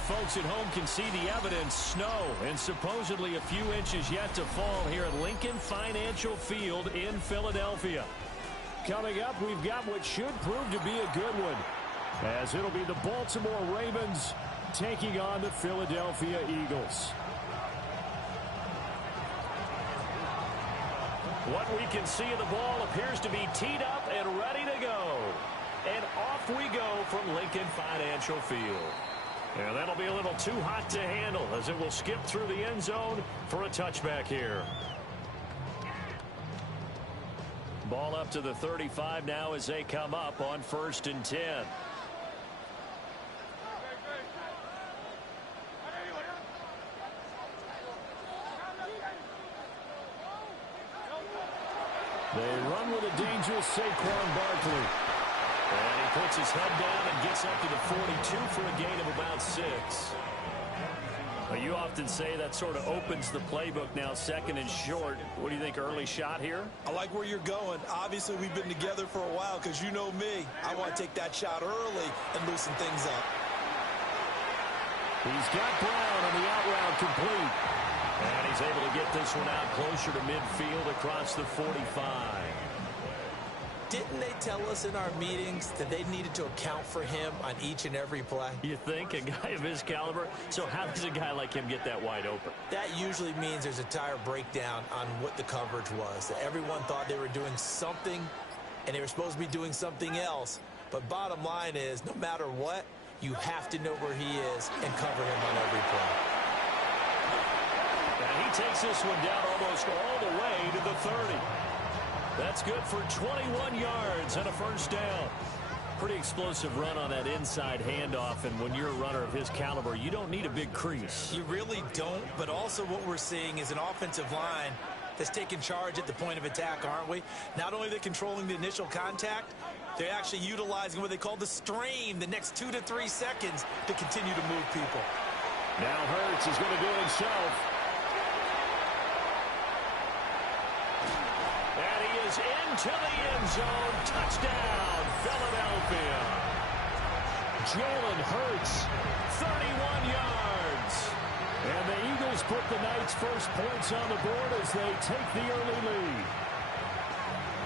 folks at home can see the evidence, snow, and supposedly a few inches yet to fall here at Lincoln Financial Field in Philadelphia. Coming up, we've got what should prove to be a good one, as it'll be the Baltimore Ravens taking on the Philadelphia Eagles. What we can see of the ball appears to be teed up and ready to go. And off we go from Lincoln Financial Field. And that'll be a little too hot to handle as it will skip through the end zone for a touchback here. Ball up to the 35 now as they come up on 1st and 10. They run with a dangerous Saquon Barkley. And he puts his head down and gets up to the 42 for a gain of about 6. Well, you often say that sort of opens the playbook now, 2nd and short. What do you think, early shot here? I like where you're going. Obviously, we've been together for a while because you know me. I want to take that shot early and loosen things up. He's got Brown on the out route complete. And he's able to get this one out closer to midfield across the 45. Didn't they tell us in our meetings that they needed to account for him on each and every play? You think? A guy of his caliber? So how does a guy like him get that wide open? That usually means there's a tire breakdown on what the coverage was. That everyone thought they were doing something, and they were supposed to be doing something else. But bottom line is, no matter what, you have to know where he is and cover him on every play. And he takes this one down almost all the way to the 30. That's good for 21 yards and a first down. Pretty explosive run on that inside handoff, and when you're a runner of his caliber, you don't need a big crease. You really don't, but also what we're seeing is an offensive line that's taking charge at the point of attack, aren't we? Not only are they controlling the initial contact, they're actually utilizing what they call the strain, the next 2 to 3 seconds, to continue to move people. Now Hurts is going to do it himself. And he is into the end zone. Touchdown, Philadelphia. Jalen Hurts, 31 yards. And the Eagles put the Knights' first points on the board as they take the early lead.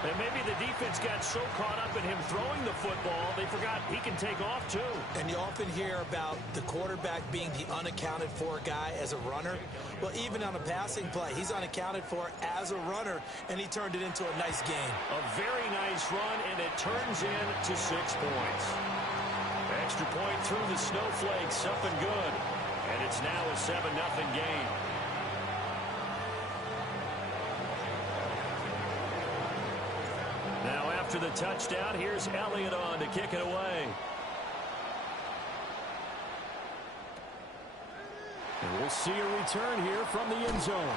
And maybe the defense got so caught up in him throwing the football, they forgot he can take off too. And you often hear about the quarterback being the unaccounted for guy as a runner. Well, even on a passing play, he's unaccounted for as a runner, and he turned it into a nice gain. A very nice run, and it turns into 6 points. Extra point through the snowflakes, up and good. And it's now a 7-0 game. Now after the touchdown, here's Elliott on to kick it away. And we'll see a return here from the end zone.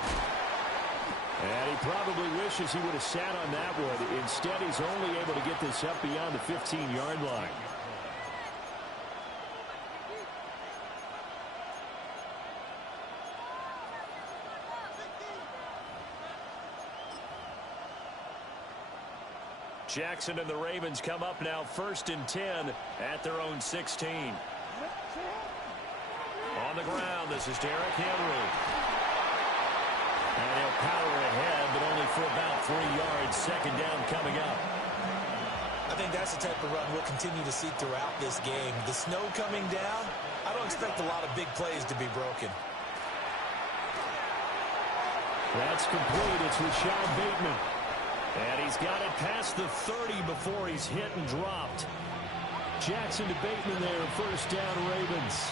And he probably wishes he would have sat on that one. Instead, he's only able to get this up beyond the 15-yard line. Jackson and the Ravens come up now 1st and 10 at their own 16. On the ground, this is Derrick Henry. And he'll power ahead, but only for about 3 yards. 2nd down coming up. I think that's the type of run we'll continue to see throughout this game. The snow coming down, I don't expect a lot of big plays to be broken. That's complete. It's Rashad Bateman. And he's got it past the 30 before he's hit and dropped. Jackson to Bateman there, 1st down Ravens.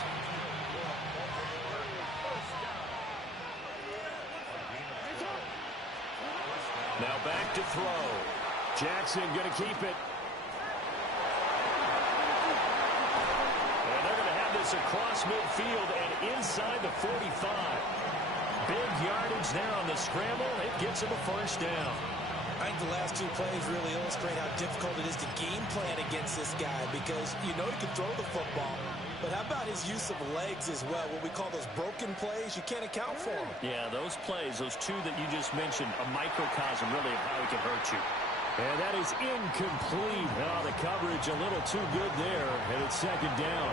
Now back to throw. Jackson going to keep it. And they're going to have this across midfield and inside the 45. Big yardage there on the scramble. It gets him a 1st down. I think the last 2 plays really illustrate how difficult it is to game plan against this guy, because you know he can throw the football, but how about his use of legs as well? What we call those broken plays, you can't account for them. Yeah, those plays, those 2 that you just mentioned, a microcosm really of how he can hurt you. And that is incomplete. Oh, the coverage a little too good there, and it's 2nd down.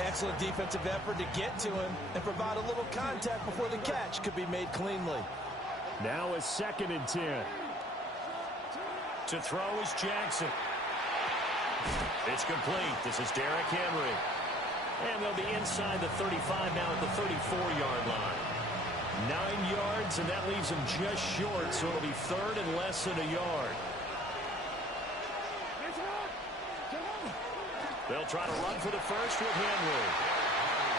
Excellent defensive effort to get to him and provide a little contact before the catch could be made cleanly. Now a 2nd and 10. To throw is Jackson. It's complete. This is Derrick Henry. And they'll be inside the 35 now at the 34-yard line. 9 yards, and that leaves them just short, so it'll be 3rd and less than a yard. They'll try to run for the first with Henry.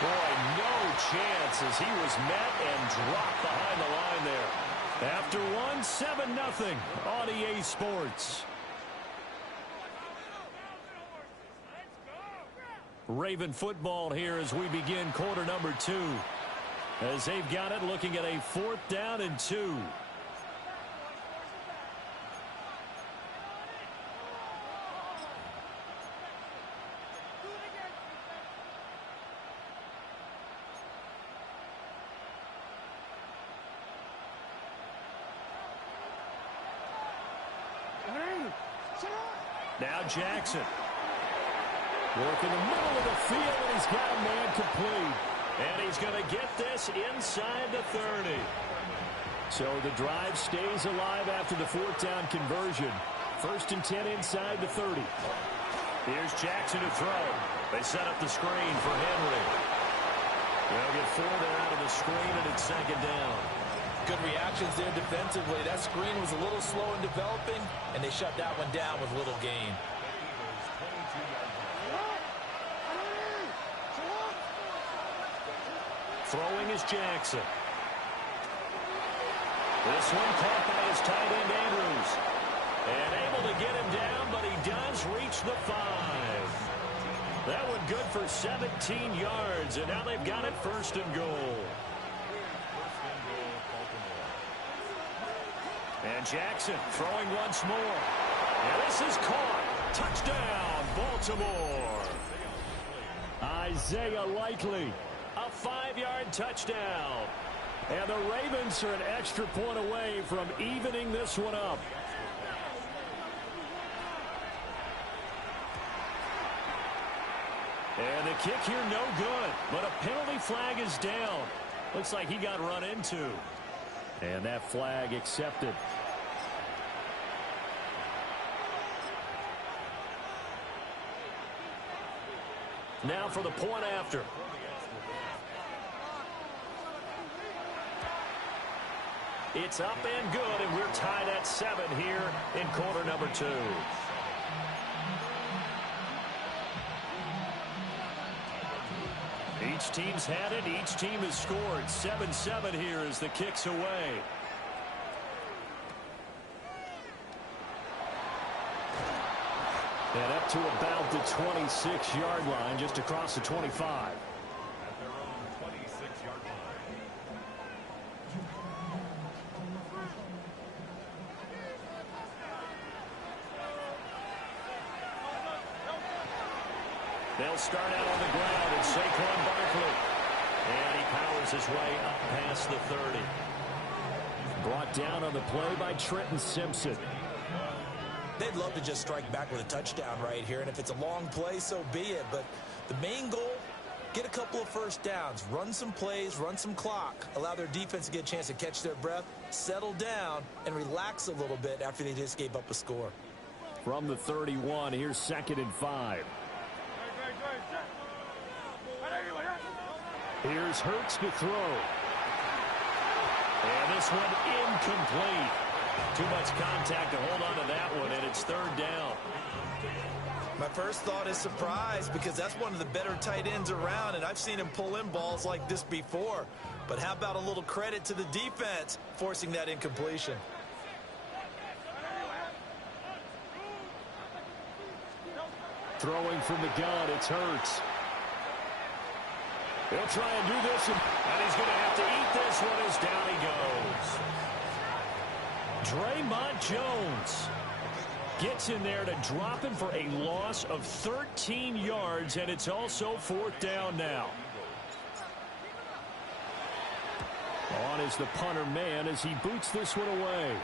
Boy, no chance as he was met and dropped behind the line there. After one, 7-0 on EA Sports. Raven football here as we begin quarter number 2. As they've got it, looking at a 4th down and 2. Now Jackson. Work in the middle of the field, and he's got a man complete. And he's going to get this inside the 30. So the drive stays alive after the 4th down conversion. 1st and 10 inside the 30. Here's Jackson to throw. They set up the screen for Henry. They'll get 4 there out of the screen, and it's 2nd down. Good reactions there defensively. That screen was a little slow in developing, and they shut that one down with little gain. Throwing is Jackson. This one caught by his tight end Andrews. And able to get him down, but he does reach the 5. That one good for 17 yards, and now they've got it 1st and goal. And Jackson throwing once more. And this is caught. Touchdown, Baltimore. Isaiah Likely. A 5-yard touchdown. And the Ravens are an extra point away from evening this one up. And the kick here no good. But a penalty flag is down. Looks like he got run into. And that flag accepted. Now for the point after. It's up and good, and we're tied at 7 here in quarter number 2. Each team's had it. Each team has scored. 7-7 here as the kick's away. And up to about the 26-yard line, just across the 25. They'll start out on the ground, and Saquon Barkley. And he powers his way up past the 30. Brought down on the play by Trenton Simpson. They'd love to just strike back with a touchdown right here, and if it's a long play, so be it. But the main goal, get a couple of 1st downs, run some plays, run some clock, allow their defense to get a chance to catch their breath, settle down, and relax a little bit after they just gave up a score. From the 31, here's 2nd and 5. Here's Hurts to throw. And this one incomplete. Too much contact to hold on to that one, and it's 3rd down. My first thought is surprise, because that's one of the better tight ends around, and I've seen him pull in balls like this before. But how about a little credit to the defense forcing that incompletion? Throwing from the gun, it's Hurts. He'll try and do this, and he's going to have to eat this one as down he goes. Draymond Jones gets in there to drop him for a loss of 13 yards, and it's also 4th down now. On is the punter man as he boots this one away.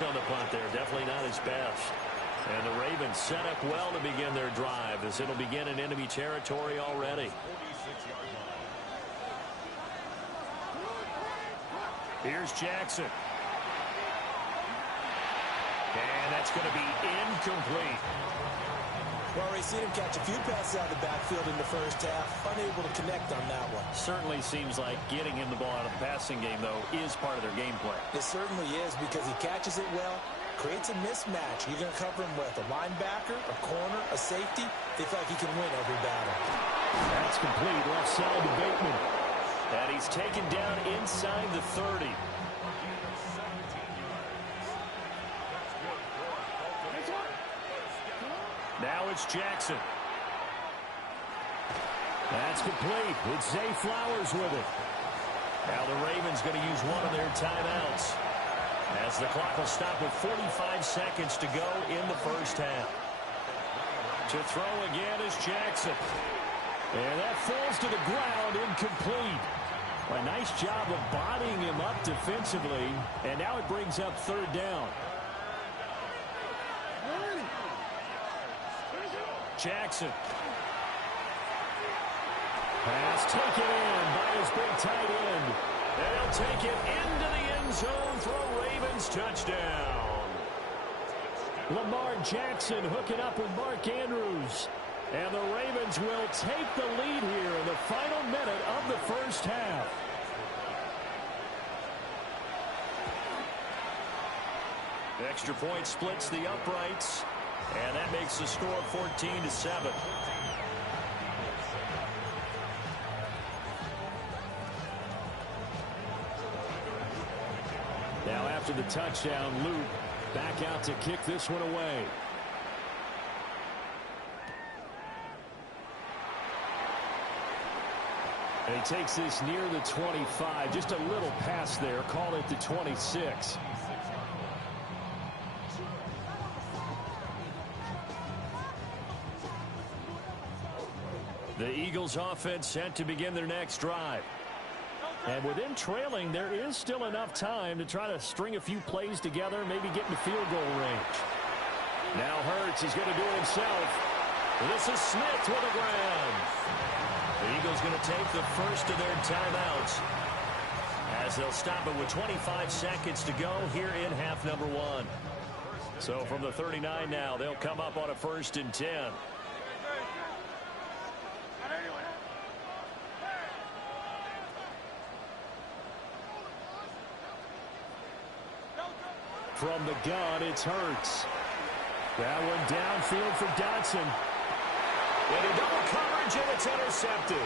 On the punt there, definitely not his best. And the Ravens set up well to begin their drive as it'll begin in enemy territory already. Here's Jackson. And that's going to be incomplete. Well, we've seen him catch a few passes out of the backfield in the first half. Unable to connect on that one. Certainly seems like getting him the ball out of the passing game, though, is part of their game plan. It certainly is because he catches it well, creates a mismatch. You're going to cover him with a linebacker, a corner, a safety. They feel like he can win every battle. That's complete. Left side to Bateman. And he's taken down inside the 30. Now it's Jackson. That's complete. It's Zay Flowers with it. Now the Ravens going to use one of their timeouts as the clock will stop with 45 seconds to go in the first half. To throw again is Jackson. And that falls to the ground, incomplete. A nice job of bodying him up defensively, and now it brings up third down. Jackson. Pass taken in by his big tight end. And he'll take it into the end zone for a Ravens touchdown. Lamar Jackson hooking up with Mark Andrews. And the Ravens will take the lead here in the final minute of the first half. The extra point splits the uprights. And that makes the score 14-7. Now after the touchdown, Luke back out to kick this one away. And he takes this near the 25. Just a little pass there. Call it the 26. The Eagles offense set to begin their next drive. And with them trailing, there is still enough time to try to string a few plays together, maybe get into field goal range. Now Hurts is going to do it himself. This is Smith with a grab. The Eagles going to take the first of their timeouts as they'll stop it with 25 seconds to go here in half number one. So from the 39 now, they'll come up on a 1st and 10. From the gun, it's Hurts. That one downfield for Dotson. Into double coverage, and it's intercepted.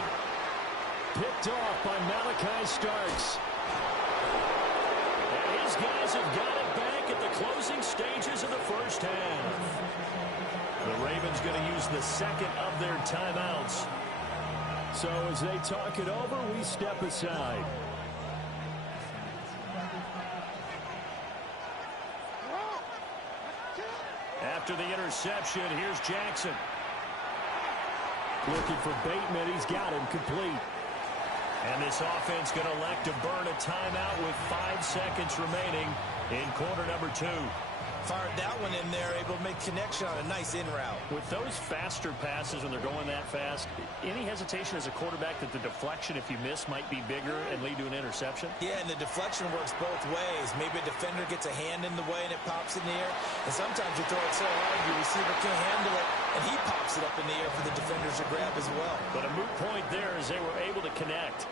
Picked off by Malachi Starks. And his guys have got it back at the closing stages of the first half. The Ravens going to use the second of their timeouts. So as they talk it over, we step aside. After the interception, here's Jackson. Looking for Bateman. He's got him complete. And this offense going to elect to burn a timeout with 5 seconds remaining in quarter number 2. Fired that one in there, able to make connection on a nice in route. With those faster passes when they're going that fast, any hesitation as a quarterback that the deflection, if you miss, might be bigger and lead to an interception? Yeah, and the deflection works both ways. Maybe a defender gets a hand in the way and it pops in the air. And sometimes you throw it so hard, your receiver can't handle it, and he pops it up in the air for the defenders to grab as well. But a moot point there as they were able to connect.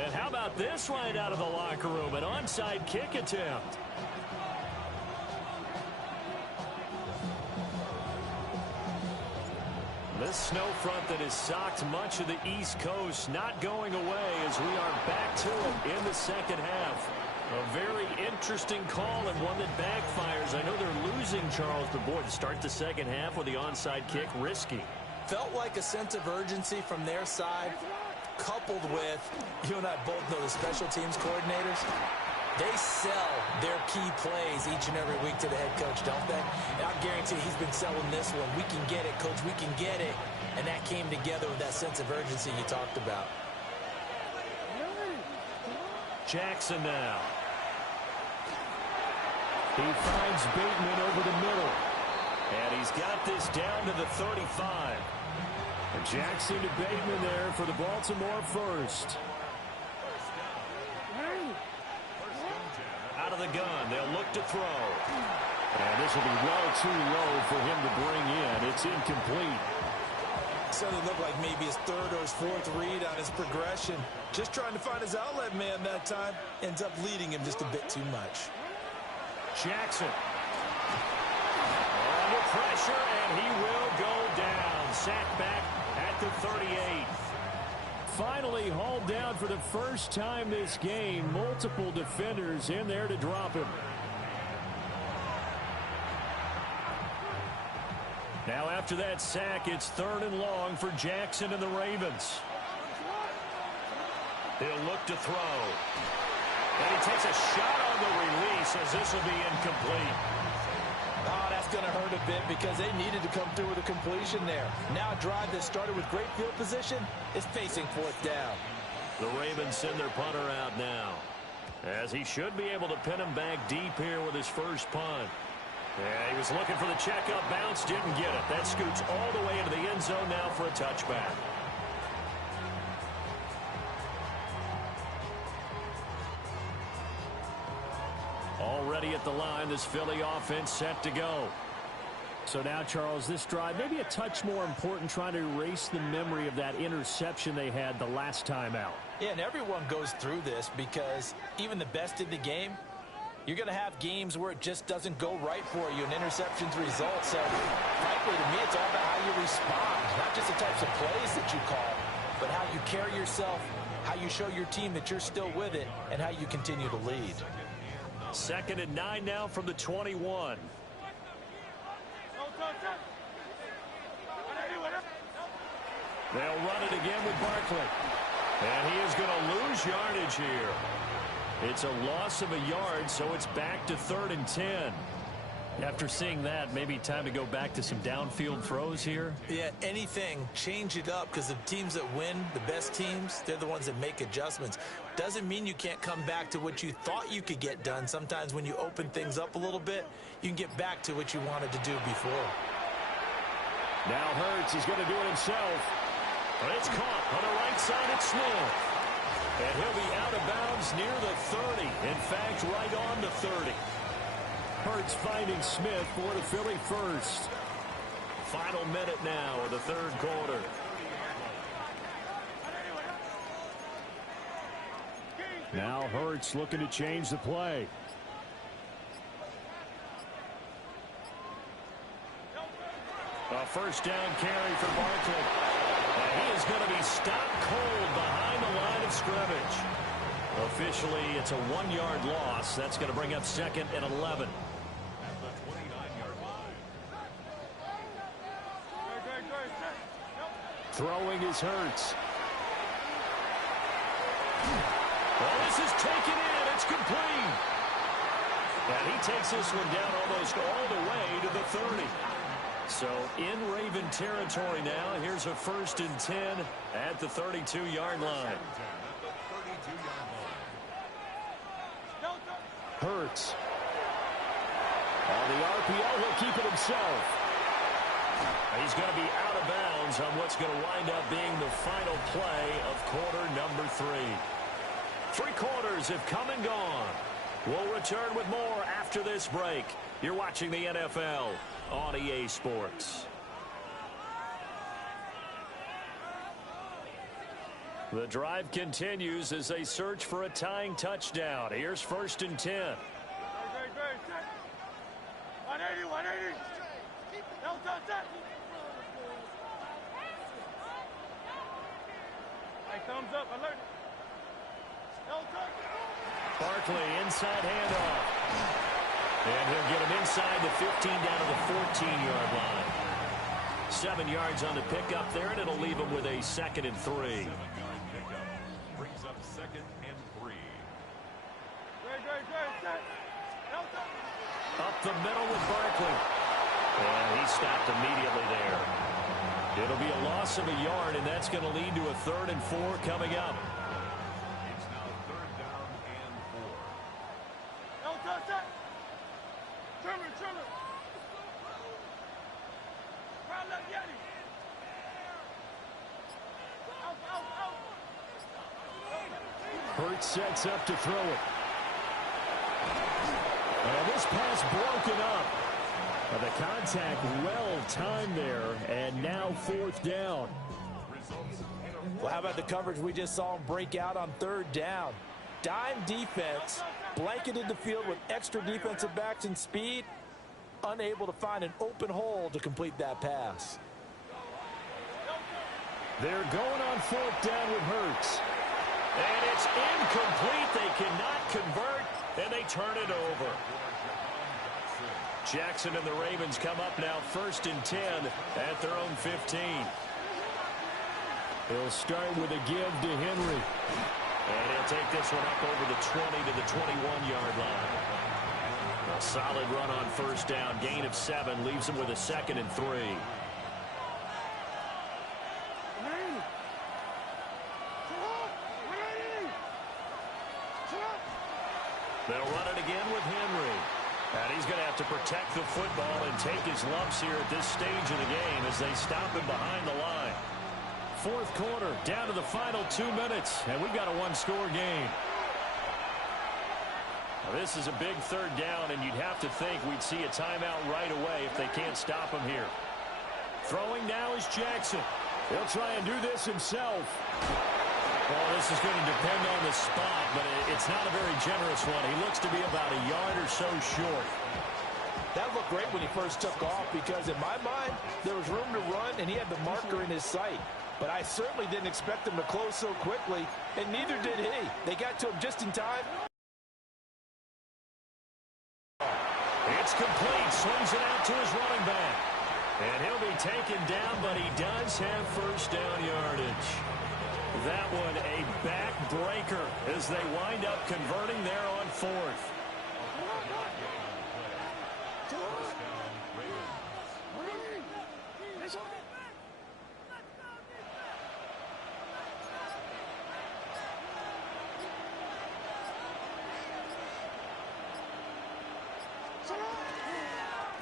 And how about this right out of the locker room? An onside kick attempt. This snow front that has socked much of the East Coast not going away as we are back to it in the second half. A very interesting call and one that backfires. I know they're losing, Charles, but boy, to start the second half with the onside kick, risky. felt like a sense of urgency from their side, coupled with, you and I both know the special teams coordinators, they sell their key plays each and every week to the head coach, don't they? And I guarantee he's been selling this one. We can get it, coach, we can get it. And that came together with that sense of urgency you talked about. Jackson now. He finds Bateman over the middle. And he's got this down to the 35. And Jackson to Bateman there for the Baltimore first. Out of the gun, they'll look to throw. And this will be well too low for him to bring in. It's incomplete. So it looked like maybe his third or his fourth read on his progression. Just trying to find his outlet man that time. Ends up leading him just a bit too much. Jackson. Under pressure, and he will go down. Sacked back at the 38. Finally hauled down for the first time this game. Multiple defenders in there to drop him. Now after that sack, it's 3rd and long for Jackson and the Ravens. He'll look to throw. And he takes a shot on the release as this will be incomplete. Oh, that's going to hurt a bit because they needed to come through with a completion there. Now a drive that started with great field position is facing 4th down. The Ravens send their punter out now, as he should be able to pin him back deep here with his first punt. Yeah, he was looking for the checkup bounce, didn't get it. That scoots all the way into the end zone now for a touchback. Already at the line, this Philly offense set to go. So now, Charles, this drive maybe a touch more important, trying to erase the memory of that interception they had the last time out. Yeah, and everyone goes through this because even the best in the game, you're going to have games where it just doesn't go right for you, and interceptions result. So, frankly, to me, it's all about how you respond, not just the types of plays that you call, but how you carry yourself, how you show your team that you're still with it, and how you continue to lead. 2nd and 9 now from the 21. They'll run it again with Barkley. And he is going to lose yardage here. It's a loss of a yard, so it's back to 3rd and 10. After seeing that, maybe time to go back to some downfield throws here. Yeah, anything. Change it up, because the teams that win, the best teams, they're the ones that make adjustments. Doesn't mean you can't come back to what you thought you could get done. Sometimes when you open things up a little bit, you can get back to what you wanted to do before. Now Hurts is going to do it himself. But it's caught on the right side at Smith. And he'll be out of bounds near the 30. In fact, right on the 30. Hurts finding Smith for the Philly first. Final minute now of the 3rd quarter. Now Hurts looking to change the play. A first down carry for Barkley. And he is going to be stopped cold behind the line of scrimmage. Officially, it's a 1-yard loss. That's going to bring up 2nd and 11. Throwing is Hurts. Well, this is taken in. It's complete. And he takes this one down almost all the way to the 30. So in Raven territory now. Here's a 1st and 10 at the 32-yard line. Hurts. On the RPO, he'll keep it himself. He's going to be out of bounds on what's going to wind up being the final play of quarter number 3. 3 quarters have come and gone. We'll return with more after this break. You're watching the NFL on EA Sports. The drive continues as they search for a tying touchdown. Here's 1st and 10. 180. Hey, thumbs up, alert. Barkley, inside handoff. And he'll get him inside the 15 down to the 14-yard line. 7 yards on the pickup there, and it'll leave him with a 2nd and 3. Brings up 2nd and 3. Up the middle with Barkley. And he stopped immediately there. It'll be a loss of a yard, and that's going to lead to a 3rd and 4 coming up. It's now 3rd down and 4. Hurts sets up to throw it. And this pass broken up. The contact well timed there, and now 4th down. Well, how about the coverage we just saw him break out on 3rd down? Dime defense, blanketed the field with extra defensive backs and speed, unable to find an open hole to complete that pass. They're going on 4th down with Hurts. And it's incomplete. They cannot convert, and they turn it over. Jackson and the Ravens come up now 1st and 10 at their own 15. He'll start with a give to Henry. And he'll take this one up over the 20 to the 21-yard line. A solid run on 1st down. Gain of 7 leaves him with a 2nd and 3. They'll run it again with Henry. And he's going to have to protect the football and take his lumps here at this stage of the game as they stop him behind the line. 4th quarter, down to the final 2 minutes, and we've got a 1-score game. Now, this is a big 3rd down, and you'd have to think we'd see a timeout right away if they can't stop him here. Throwing now is Jackson. He'll try and do this himself. Well, this is going to depend on the spot, but it's not a very generous one. He looks to be about a yard or so short. That looked great when he first took off because, in my mind, there was room to run, and he had the marker in his sight. But I certainly didn't expect him to close so quickly, and neither did he. They got to him just in time. It's complete. Swings it out to his running back. And he'll be taken down, but he does have 1st down yardage. That one a backbreaker as they wind up converting there on 4th.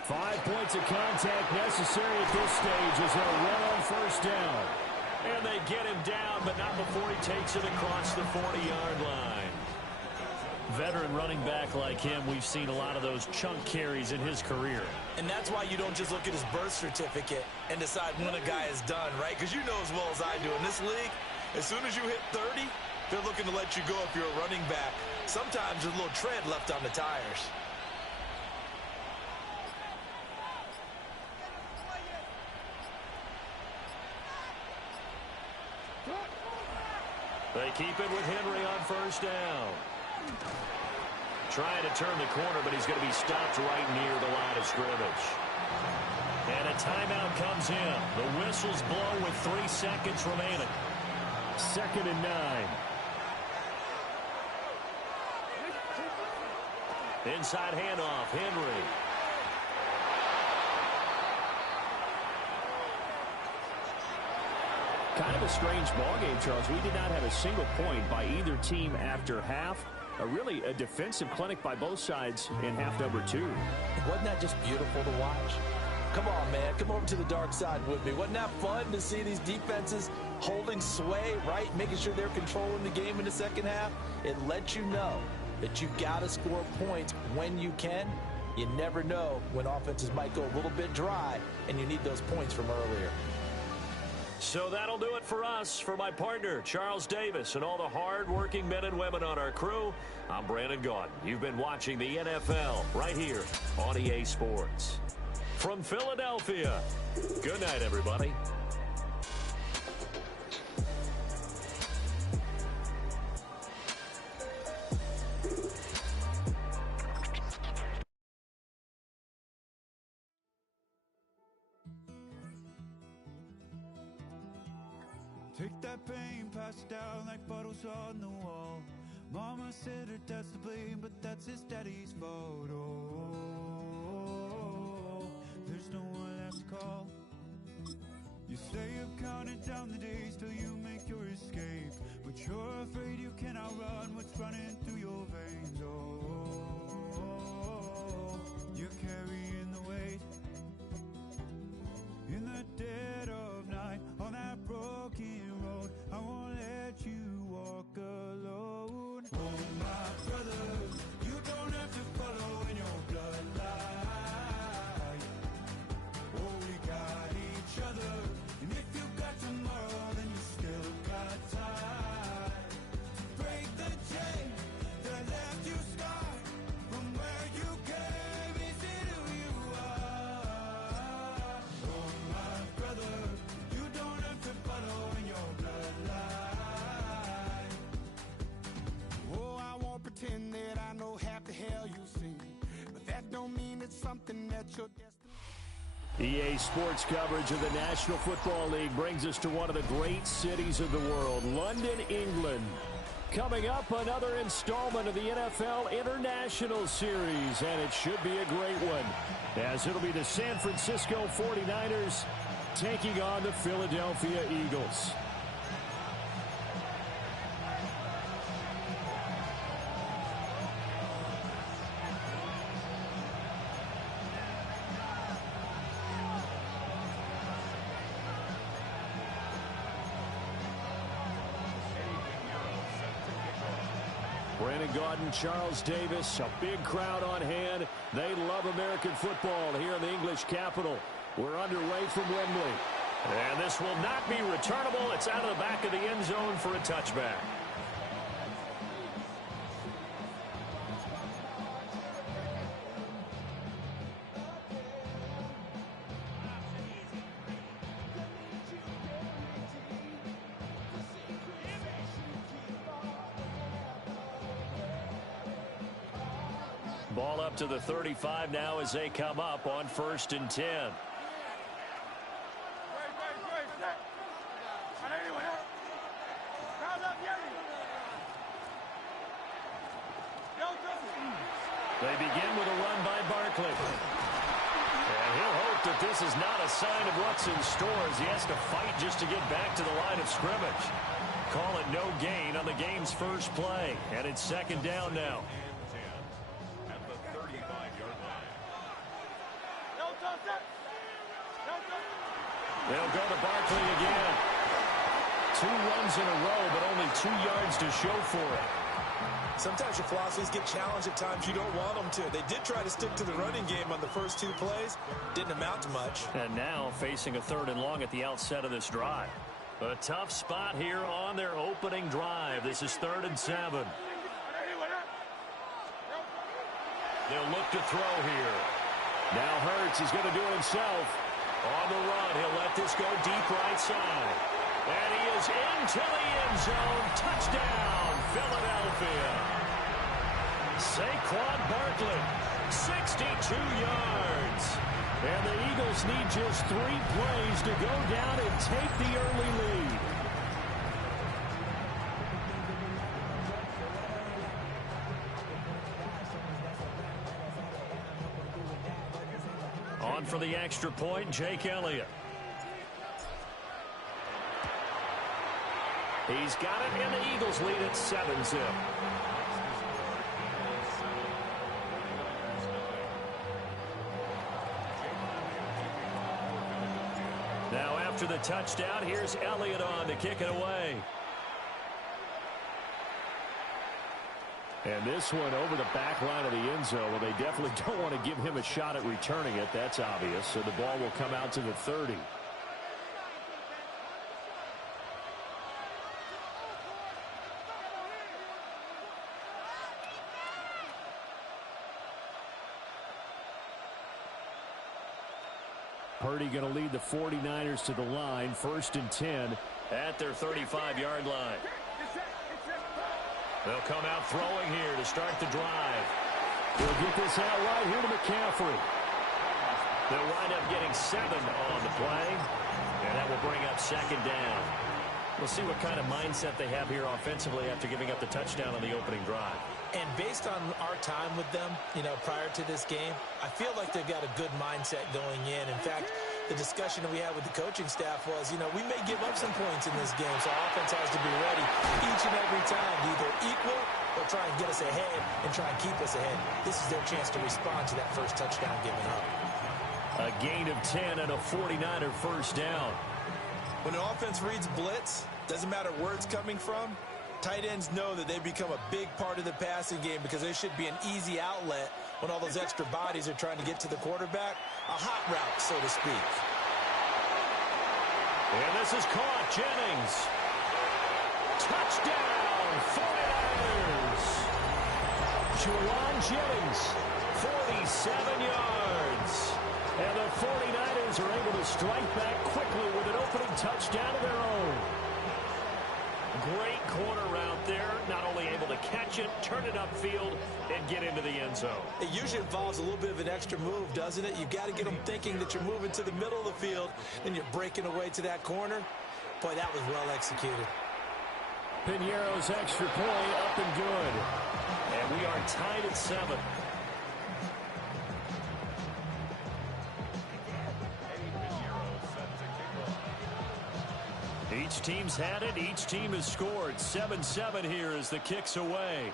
Five points of contact necessary at this stage as they'll run on 1st down. And they get him down, but not before he takes it across the 40-yard line. Veteran running back like him, we've seen a lot of those chunk carries in his career. And that's why you don't just look at his birth certificate and decide when a guy is done, right? Because you know as well as I do, in this league, as soon as you hit 30, they're looking to let you go if you're a running back. Sometimes there's a little tread left on the tires. They keep it with Henry on 1st down. Trying to turn the corner, but he's going to be stopped right near the line of scrimmage. And a timeout comes in. The whistles blow with 3 seconds remaining. 2nd and 9. Inside handoff, Henry. Kind of a strange ballgame, Charles. We did not have a single point by either team after half. Really a defensive clinic by both sides in half number 2. Wasn't that just beautiful to watch? Come on, man. Come over to the dark side with me. Wasn't that fun to see these defenses holding sway, right? Making sure they're controlling the game in the second half. It lets you know that you've got to score points when you can. You never know when offenses might go a little bit dry, and you need those points from earlier. So that'll do it for us. For my partner, Charles Davis, and all the hard-working men and women on our crew, I'm Brandon Gaudin. You've been watching the NFL right here on EA Sports. From Philadelphia, good night, everybody. Take that pain, pass it down like photos on the wall. Mama said her dad's to blame, but that's his daddy's fault. Oh, there's no one else to call. You stay up counting down the days till you make your escape, but you're afraid you can outrun what's running through your veins. Oh, you're carrying the weight in the dead of night on that broken road. I won't let you walk alone. Oh, my brother, you don't have to follow in your bloodline. Oh, we got each other, and if you got tomorrow, then you still got time to break the chain that left you scarred from where you came into who you are. Oh, my brother, you don't have to follow in your bloodline. Oh, I won't pretend that I know half the hell you seen, but that don't mean it's something that you're destined. EA Sports coverage of the National Football League brings us to one of the great cities of the world, London, England. Coming up, another installment of the NFL International Series, and it should be a great one, as it'll be the San Francisco 49ers taking on the Philadelphia Eagles. Brandon Gaudin, Charles Davis, a big crowd on hand. They love American football here in the English capital. We're underway from Wembley. And this will not be returnable. It's out of the back of the end zone for a touchback. Ball up to the 35 now as they come up on 1st and 10. They begin with a run by Barkley. And he'll hope that this is not a sign of what's in store as he has to fight just to get back to the line of scrimmage. Call it no gain on the game's first play. And it's 2nd down now. At the 35-yard line. They'll go to Barkley again. 2 runs in a row, but only 2 yards to show for it. Sometimes your philosophies get challenged at times you don't want them to. They did try to stick to the running game on the first 2 plays. Didn't amount to much. And now facing a 3rd and long at the outset of this drive. A tough spot here on their opening drive. This is 3rd and 7. They'll look to throw here. Now Hurts is going to do it himself. On the run, he'll let this go deep right side. And he is into the end zone. Touchdown, Philadelphia. Saquon Barkley, 62 yards. And the Eagles need just 3 plays to go down and take the early lead. On for the extra point, Jake Elliott. He's got it, and the Eagles lead at 7-zip. Now after the touchdown, here's Elliott on to kick it away. And this one over the back line of the end zone. Well, they definitely don't want to give him a shot at returning it. That's obvious. So the ball will come out to the 30. Purdy going to lead the 49ers to the line. 1st and 10 at their 35-yard line. They'll come out throwing here to start the drive. They'll get this out right here to McCaffrey. They'll wind up getting 7 on the play, and that will bring up 2nd down. We'll see what kind of mindset they have here offensively after giving up the touchdown on the opening drive. And based on our time with them, prior to this game, I feel like they've got a good mindset going in. In fact, the discussion that we had with the coaching staff was, we may give up some points in this game, so our offense has to be ready each and every time to either equal or try and get us ahead and try and keep us ahead. This is their chance to respond to that first touchdown given up. A gain of 10 and a 49er first down. When an offense reads blitz, doesn't matter where it's coming from, tight ends know that they become a big part of the passing game because they should be an easy outlet when all those extra bodies are trying to get to the quarterback. A hot route, so to speak. And this is caught. Jennings. Touchdown, 49ers. Juwan Jennings, 47 yards. And the 49ers are able to strike back quickly with an opening touchdown of their own. Great corner route there. Not only able to catch it, turn it upfield, and get into the end zone. It usually involves a little bit of an extra move, doesn't it? You've got to get them thinking that you're moving to the middle of the field, and you're breaking away to that corner. Boy, that was well executed. Piñeiro's extra point up and good. And we are tied at 7. Each team's had it. Each team has scored. 7-7 here as the kick's away.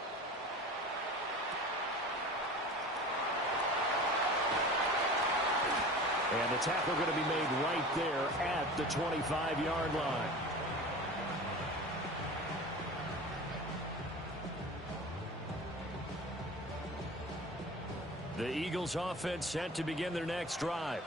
And the tackle going to be made right there at the 25-yard line. The Eagles offense set to begin their next drive.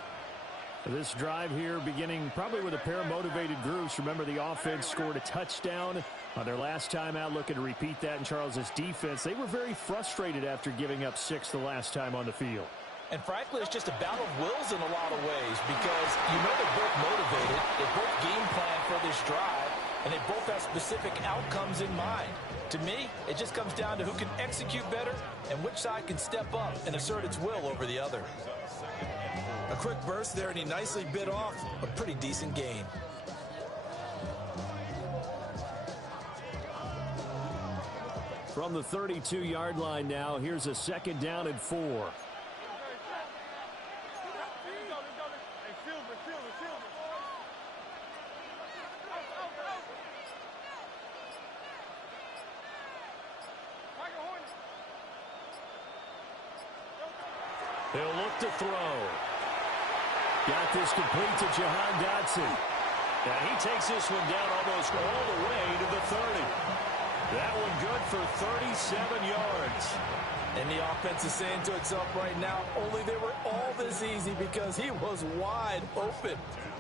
This drive here beginning probably with a pair of motivated groups. Remember, the offense scored a touchdown on their last time out. Looking to repeat that in Charles's defense. They were very frustrated after giving up 6 the last time on the field. And frankly, it's just a battle of wills in a lot of ways because they're both motivated. They both game plan for this drive, and they both have specific outcomes in mind. To me, it just comes down to who can execute better and which side can step up and assert its will over the other. A quick burst there, and he nicely bit off a pretty decent gain. From the 32-yard line now, here's a 2nd down and 4. He'll look to throw. Got this complete to Jahan Dotson. And he takes this one down almost all the way to the 30. That one good for 37 yards. And the offense is saying to itself right now, only they were all this easy because he was wide open.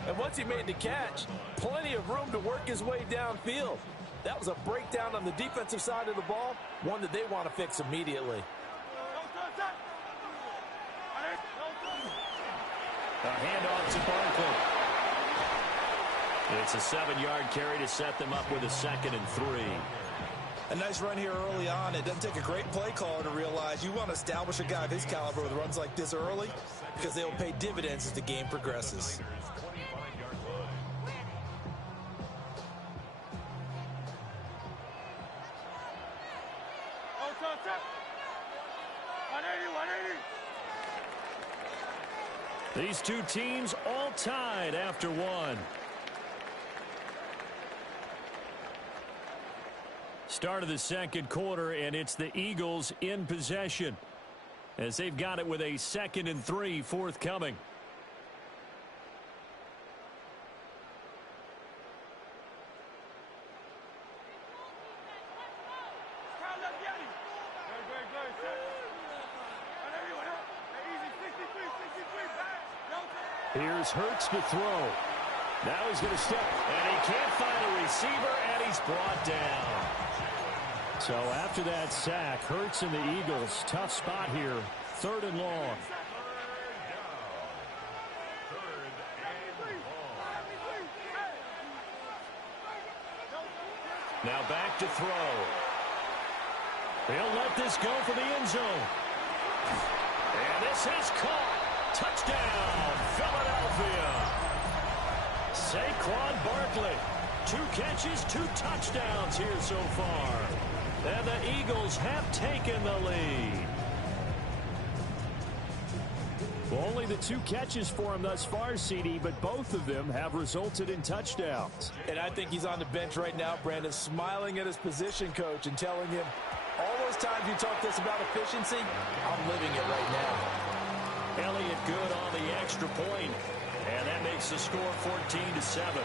And once he made the catch, plenty of room to work his way downfield. That was a breakdown on the defensive side of the ball, one that they want to fix immediately. A handoff to Barkley. It's a 7-yard carry to set them up with a 2nd and 3. A nice run here early on. It doesn't take a great play caller to realize you want to establish a guy of his caliber with runs like this early because they will pay dividends as the game progresses. These two teams all tied after one. Start of the 2nd quarter, and it's the Eagles in possession as they've got it with a 2nd and 3 forthcoming. Here's Hurts to throw. Now he's going to step, and he can't find a receiver, and he's brought down. So after that sack, Hurts and the Eagles, tough spot here, 3rd and long. Now back to throw. He'll let this go for the end zone. And this is caught. Touchdown, Philadelphia. Saquon Barkley. 2 catches, 2 touchdowns here so far. And the Eagles have taken the lead. Well, only the 2 catches for him thus far, CD, but both of them have resulted in touchdowns. And I think he's on the bench right now, Brandon, smiling at his position coach and telling him, all those times you talked us about efficiency, I'm living it right now. Elliott good on the extra point, and that makes the score 14-7.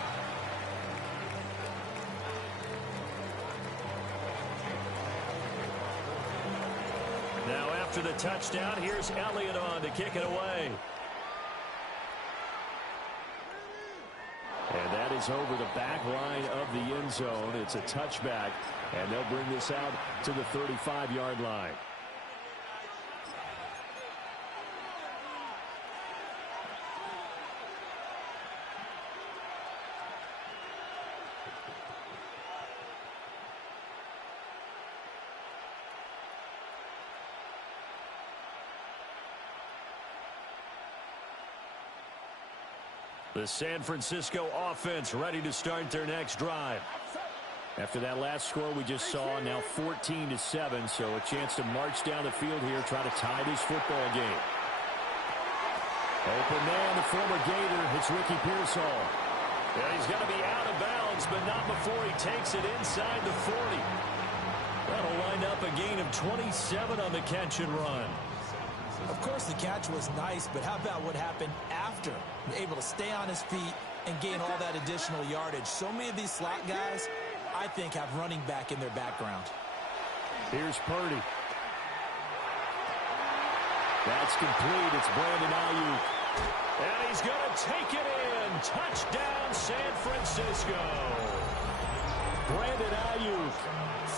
Now after the touchdown, here's Elliott on to kick it away. And that is over the back line of the end zone. It's a touchback, and they'll bring this out to the 35-yard line. The San Francisco offense ready to start their next drive. After that last score we just saw, now 14-7, so a chance to march down the field here, try to tie this football game. Open man, the former Gator, it's Ricky Pearsall. Yeah, he's going to be out of bounds, but not before he takes it inside the 40. That'll wind up a gain of 27 on the catch and run. Of course, the catch was nice, but how about what happened after? Able to stay on his feet and gain all that additional yardage. So many of these slot guys, I think, have running back in their background. Here's Purdy. That's complete. It's Brandon Ayuk. And he's going to take it in. Touchdown, San Francisco. Brandon Ayuk,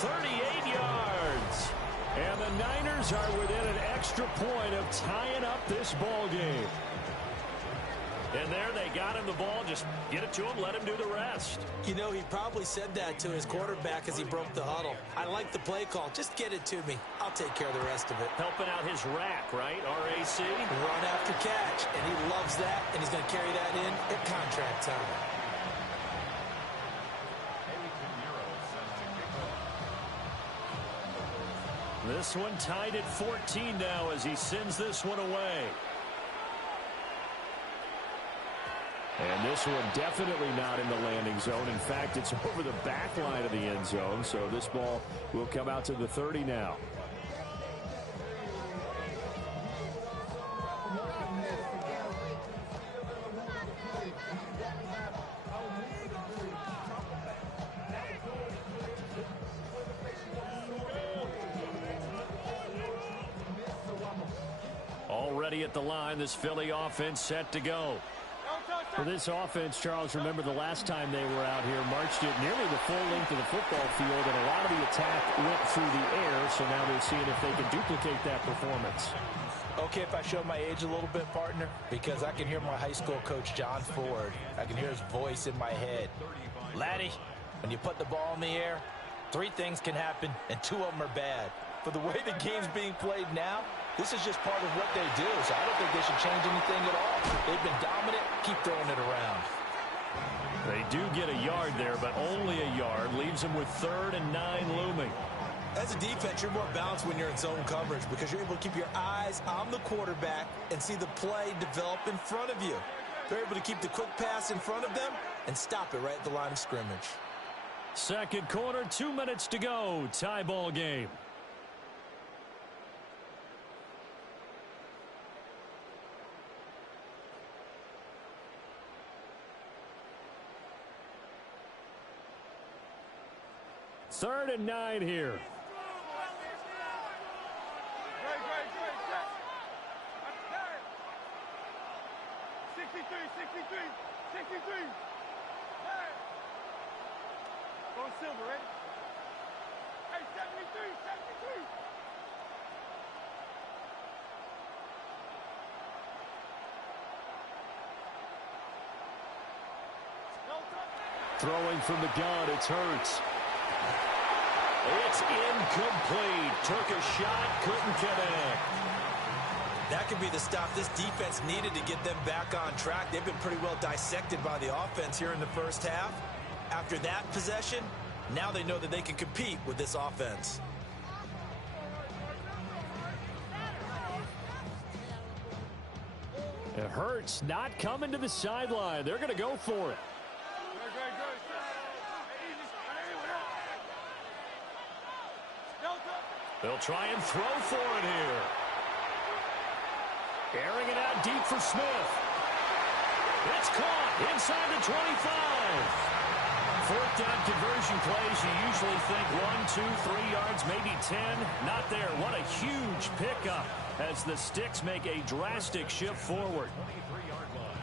38 yards. And the Niners are within an extra point of tying up this ball game. And there they got him the ball. Just get it to him, let him do the rest. You know, he probably said that to his quarterback as he broke the huddle. I like the play call. Just get it to me. I'll take care of the rest of it. Helping out his rack, right? RAC. Run after catch. And he loves that, and he's going to carry that in at contract time. This one tied at 14 now as he sends this one away. And this one definitely not in the landing zone. In fact, it's over the back line of the end zone, so this ball will come out to the 30 now. Already at the line, this Philly offense set to go. For this offense, Charles, remember the last time they were out here, marched it nearly the full length of the football field, and a lot of the attack went through the air, so now they're seeing if they can duplicate that performance. Okay, if I show my age a little bit, partner, because I can hear my high school coach, John Ford. I can hear his voice in my head. Laddie, when you put the ball in the air, 3 things can happen, and 2 of them are bad. For the way the game's being played now, this is just part of what they do, so I don't think they should change anything at all. They've been dominant. Keep throwing it around. They do get a yard there, but only a yard. Leaves them with 3rd and 9 looming. As a defense, you're more balanced when you're in zone coverage because you're able to keep your eyes on the quarterback and see the play develop in front of you. They're able to keep the quick pass in front of them and stop it right at the line of scrimmage. Second quarter, 2 minutes to go. Tie ball game. Third and 9 here. Great, 63. Hey. Going silver, ready? Hey, 73. Throwing from the gun, it's Hurts. It's incomplete. Took a shot, couldn't connect. That could be the stop this defense needed to get them back on track. They've been pretty well dissected by the offense here in the first half. After that possession, now they know that they can compete with this offense. It hurts not coming to the sideline. They're going to go for it. They'll try and throw for it here. Airing it out deep for Smith. It's caught inside the 25. Fourth down conversion plays, you usually think 1, 2, 3 yards, maybe 10. Not there. What a huge pickup as the Sticks make a drastic shift forward. 23-yard line.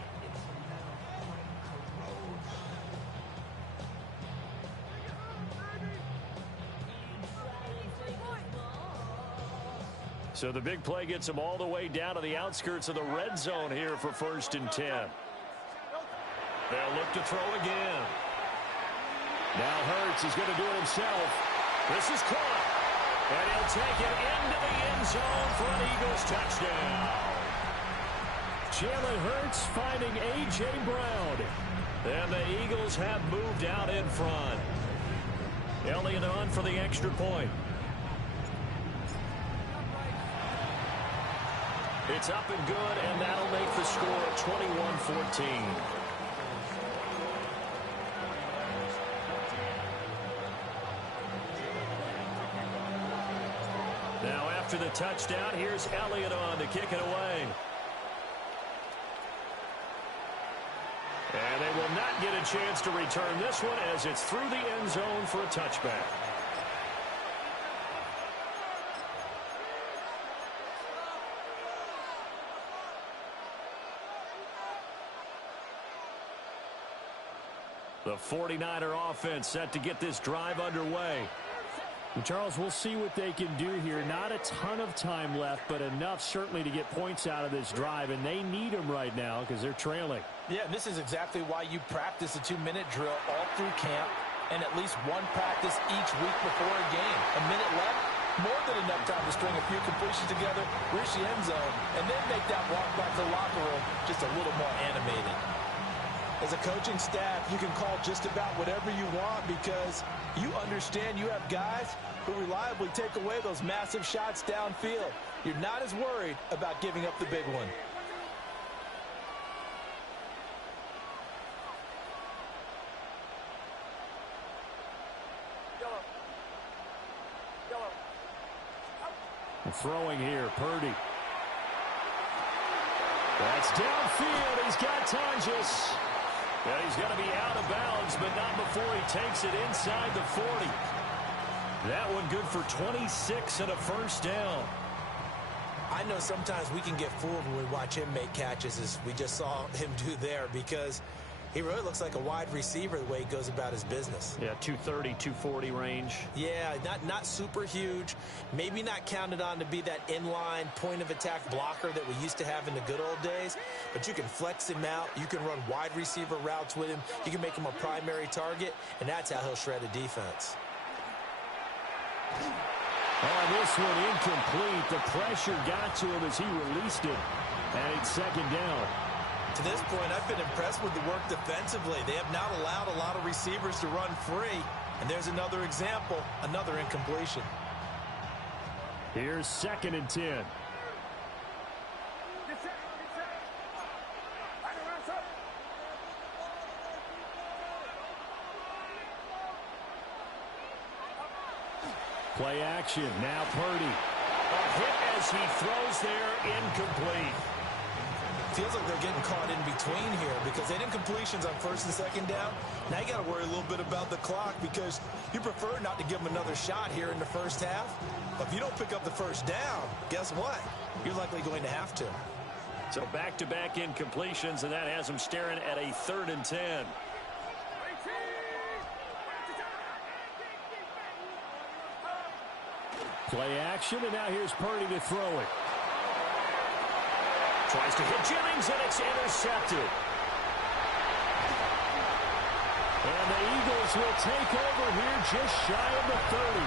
So the big play gets them all the way down to the outskirts of the red zone here for 1st and 10. They'll look to throw again. Now Hurts is going to do it himself. This is caught. And he'll take it into the end zone for an Eagles touchdown. Jalen Hurts finding A.J. Brown. And the Eagles have moved out in front. Elliott on for the extra point. It's up and good, and that'll make the score 21-14. Now after the touchdown, here's Elliott on to kick it away. And they will not get a chance to return this one as it's through the end zone for a touchback. The 49er offense set to get this drive underway. And Charles, we'll see what they can do here. Not a ton of time left, but enough certainly to get points out of this drive, and they need them right now because they're trailing. Yeah, and this is exactly why you practice a 2-minute drill all through camp and at least one practice each week before a game. A minute left, more than enough time to string a few completions together, reach the end zone, and then make that walk back to the locker room just a little more animated. As a coaching staff, you can call just about whatever you want because you understand you have guys who reliably take away those massive shots downfield. You're not as worried about giving up the big one. Throwing here, Purdy. That's downfield. He's got Tonjes. And he's going to be out of bounds, but not before he takes it inside the 40. That one good for 26 and a first down. I know sometimes we can get fooled when we watch him make catches, as we just saw him do there, because he really looks like a wide receiver the way he goes about his business. Yeah, 230, 240 range. Yeah, not super huge. Maybe not counted on to be that inline point-of-attack blocker that we used to have in the good old days. But you can flex him out. You can run wide receiver routes with him. You can make him a primary target, and that's how he'll shred a defense. Oh, this one incomplete. The pressure got to him as he released it. And it's second down. To this point, I've been impressed with the work defensively. They have not allowed a lot of receivers to run free. And there's another example, another incompletion. Here's 2nd and 10. Play action. Now Purdy. A hit as he throws there, incomplete. Feels like they're getting caught in between here because they did completions on 1st and 2nd down. Now you got to worry a little bit about the clock because you prefer not to give them another shot here in the first half. But if you don't pick up the first down, guess what? You're likely going to have to. So back-to-back incompletions, and that has them staring at a 3rd and 10. Play action, and now here's Purdy to throw it. Tries to hit Jennings, and it's intercepted. And the Eagles will take over here just shy of the 30.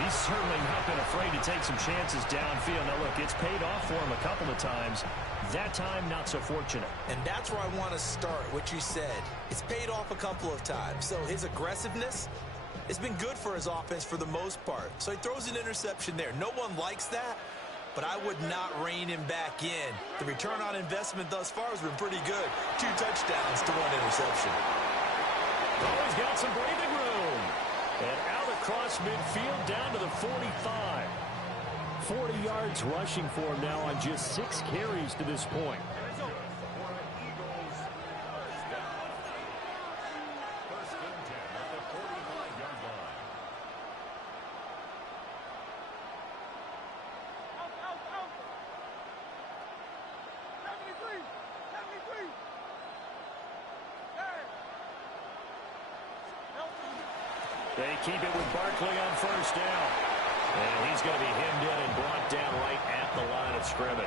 He's certainly not been afraid to take some chances downfield. Now, look, it's paid off for him a couple of times. That time, not so fortunate. And that's where I want to start, what you said. It's paid off a couple of times. So his aggressiveness has been good for his offense for the most part. So he throws an interception there. No one likes that, but I would not rein him back in. The return on investment thus far has been pretty good. 2 touchdowns to 1 interception. Oh, he's got some breathing room. And out across midfield down to the 45. 40 yards rushing for him now on just 6 carries to this point. First and 10 at the 45-yard line. Out, out, out. 73, 73. Hey. They keep it with Barkley on first down. And he's going to be hemmed in and brought down right at the line of scrimmage.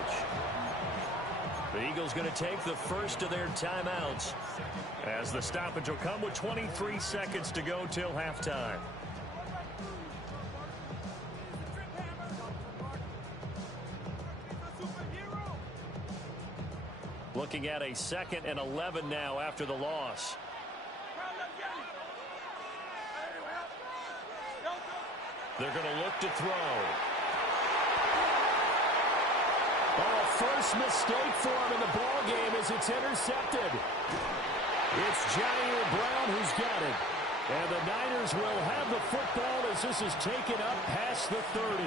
The Eagles going to take the first of their timeouts as the stoppage will come with 23 seconds to go till halftime. Looking at a 2nd and 11 now after the loss. They're going to look to throw. Oh, first mistake for him in the ball game as it's intercepted. It's Jair Brown who's got it. And the Niners will have the football as this is taken up past the 30.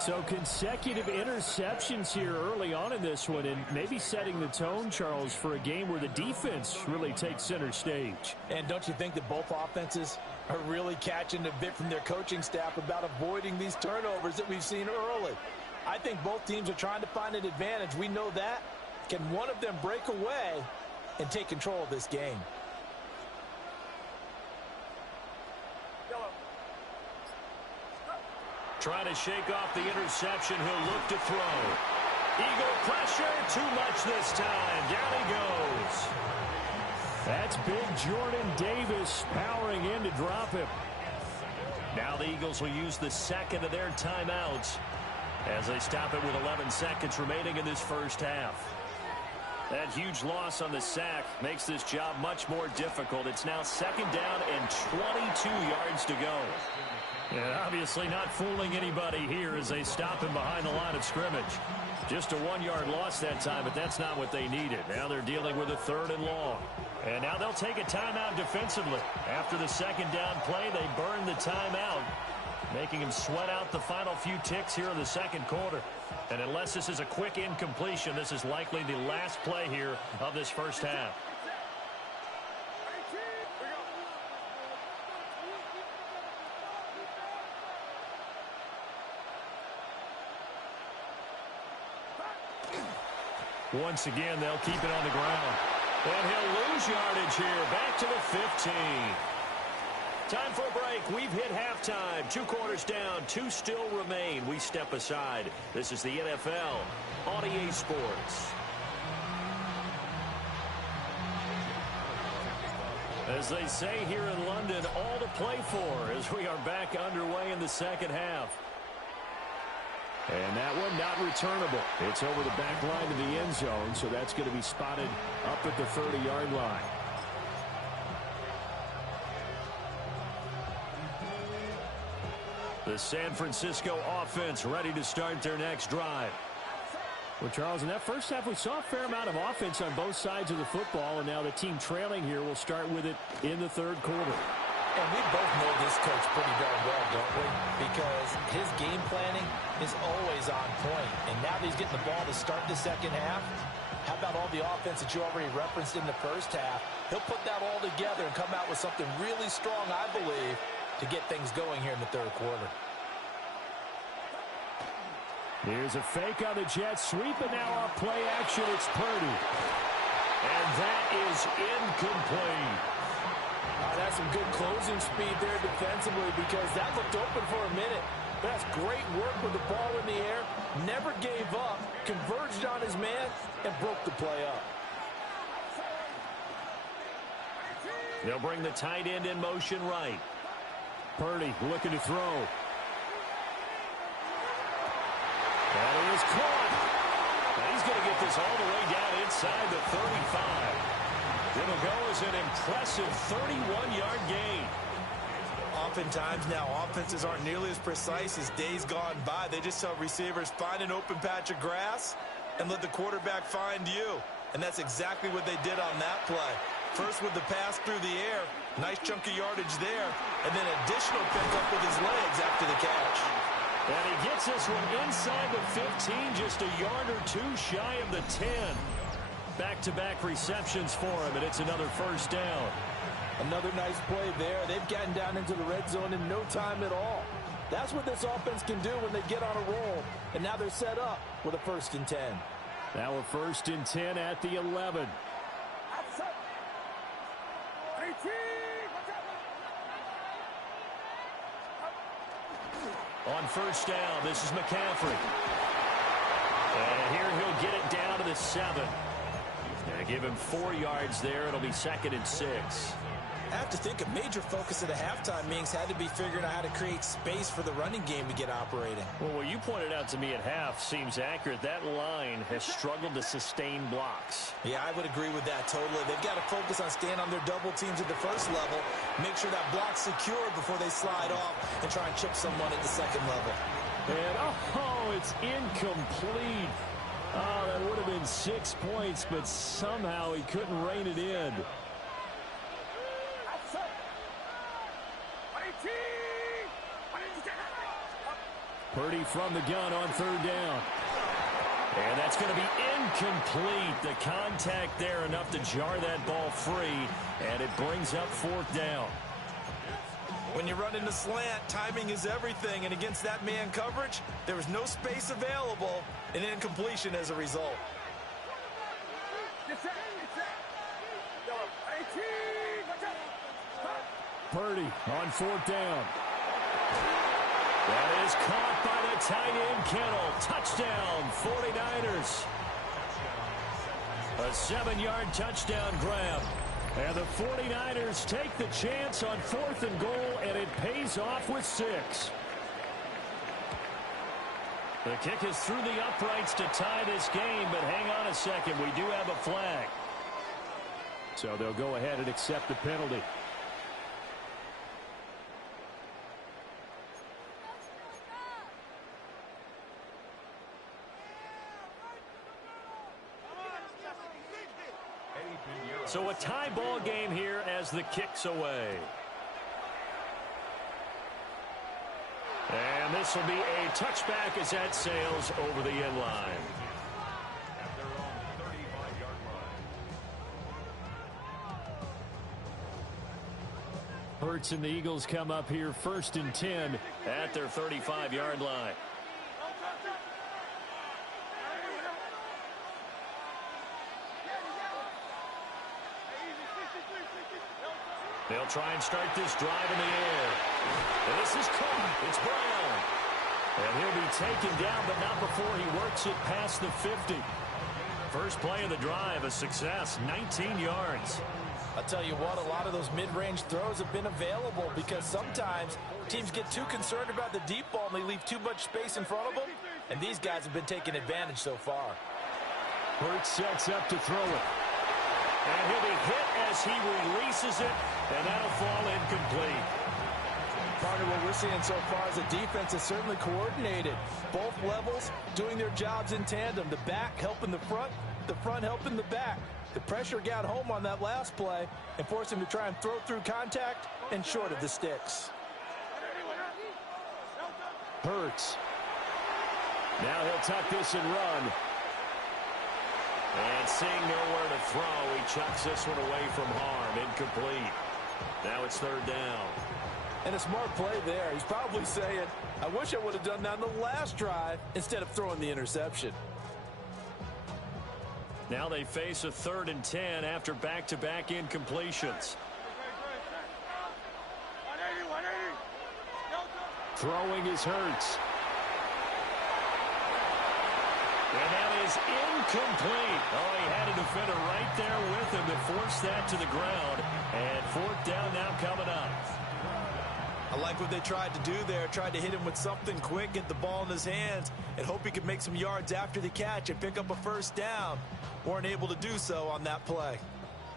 So consecutive interceptions here early on in this one, and maybe setting the tone, Charles, for a game where the defense really takes center stage. And don't you think that both offenses are really catching a bit from their coaching staff about avoiding these turnovers that we've seen early? I think both teams are trying to find an advantage. We know that. Can one of them break away and take control of this game? Trying to shake off the interception. He'll look to throw. Eagle pressure. Too much this time. Down he goes. That's big Jordan Davis powering in to drop him. Now the Eagles will use the 2nd of their timeouts as they stop it with 11 seconds remaining in this first half. That huge loss on the sack makes this job much more difficult. It's now 2nd down and 22 yards to go. And obviously not fooling anybody here as they stop him behind the line of scrimmage. Just a 1-yard loss that time, but that's not what they needed. Now they're dealing with a 3rd and long. And now they'll take a timeout defensively. After the 2nd down play, they burn the timeout, making him sweat out the final few ticks here in the 2nd quarter. And unless this is a quick incompletion, this is likely the last play here of this first half. Once again, they'll keep it on the ground. And he'll lose yardage here. Back to the 15. Time for a break. We've hit halftime. 2 quarters down. 2 still remain. We step aside. This is the NFL on EA Sports. As they say here in London, all to play for as we are back underway in the 2nd half. And that one not returnable. It's over the back line of the end zone, so that's going to be spotted up at the 30-yard line. The San Francisco offense ready to start their next drive. Well, Charles, in that first half, we saw a fair amount of offense on both sides of the football, and now the team trailing here will start with it in the 3rd quarter. And we both know this coach pretty darn well, don't we? Because his game planning is always on point. And now that he's getting the ball to start the 2nd half, How about all the offense that you already referenced in the first half? He'll put that all together and come out with something really strong, I believe, to get things going here in the third quarter. Here's a fake on the jet sweep, and now off play action, it's Purdy. And that is incomplete. That's some good closing speed there defensively because that looked open for a minute. That's great work with the ball in the air. Never gave up, converged on his man, and broke the play up. They'll bring the tight end in motion right. Purdy looking to throw. That is caught. Now he's going to get this all the way down inside the 35. It'll go as an impressive 31-yard gain. Oftentimes now, offenses aren't nearly as precise as days gone by. They just tell receivers, find an open patch of grass and let the quarterback find you. And that's exactly what they did on that play. First with the pass through the air, nice chunk of yardage there, and then additional pickup with his legs after the catch. And he gets this one inside the 15, just a yard or two shy of the 10. Back-to-back receptions for him, and it's another first down. Another nice play there. They've gotten down into the red zone in no time at all. That's what this offense can do when they get on a roll. And now they're set up with a 1st and 10. Now a 1st and 10 at the 11. On first down, this is McCaffrey. And here he'll get it down to the 7. Gonna give him 4 yards there. It'll be 2nd and 6. I have to think a major focus at a halftime meetings had to be figuring out how to create space for the running game to get operating. Well, what you pointed out to me at half seems accurate. That line has struggled to sustain blocks. Yeah, I would agree with that totally. They've got to focus on staying on their double teams at the first level, make sure that block's secured before they slide off and try and chip someone at the second level. And, it's incomplete. Oh, that would have been 6 points, but somehow he couldn't rein it in. Purdy from the gun on 3rd down. And that's going to be incomplete. The contact there enough to jar that ball free, and it brings up 4th down. When you run in the slant, timing is everything, and against that man coverage, there was no space available, and incompletion as a result. Purdy on 4th down. That is caught by the tight end, Kittle. Touchdown, 49ers. A 7-yard touchdown grab. And the 49ers take the chance on 4th and goal, and it pays off with 6. The kick is through the uprights to tie this game, but hang on a second. We do have a flag. So they'll go ahead and accept the penalty. So a tie ball game here as the kick's away. And this will be a touchback as that sails over the end line. At their own 35-yard line. Hurts and the Eagles come up here 1st and 10 at their 35-yard line. They'll try and start this drive in the air. And this is caught. It's Brown. And he'll be taken down, but not before he works it past the 50. First play of the drive, a success, 19 yards. I'll tell you what, a lot of those mid-range throws have been available because sometimes teams get too concerned about the deep ball and they leave too much space in front of them. And these guys have been taking advantage so far. Hurts sets up to throw it. And he'll be hit as he releases it, and that'll fall incomplete. Partner, what we're seeing so far is the defense is certainly coordinated. Both levels doing their jobs in tandem. The back helping the front helping the back. The pressure got home on that last play and forced him to try and throw through contact and short of the sticks. Hurts. Now he'll tuck this and run. And seeing nowhere to throw, he chucks this one away from harm. Incomplete. Now it's third down. And a smart play there. He's probably saying, I wish I would have done that on the last drive instead of throwing the interception. Now they face a 3rd and 10 after back-to-back incompletions. 180, 180. Throwing is Hurts. And that is incomplete. Oh, he had a defender right there with him to force that to the ground. And 4th down now coming up. I like what they tried to do there. Tried to hit him with something quick, get the ball in his hands, and hope he could make some yards after the catch and pick up a 1st down. Weren't able to do so on that play.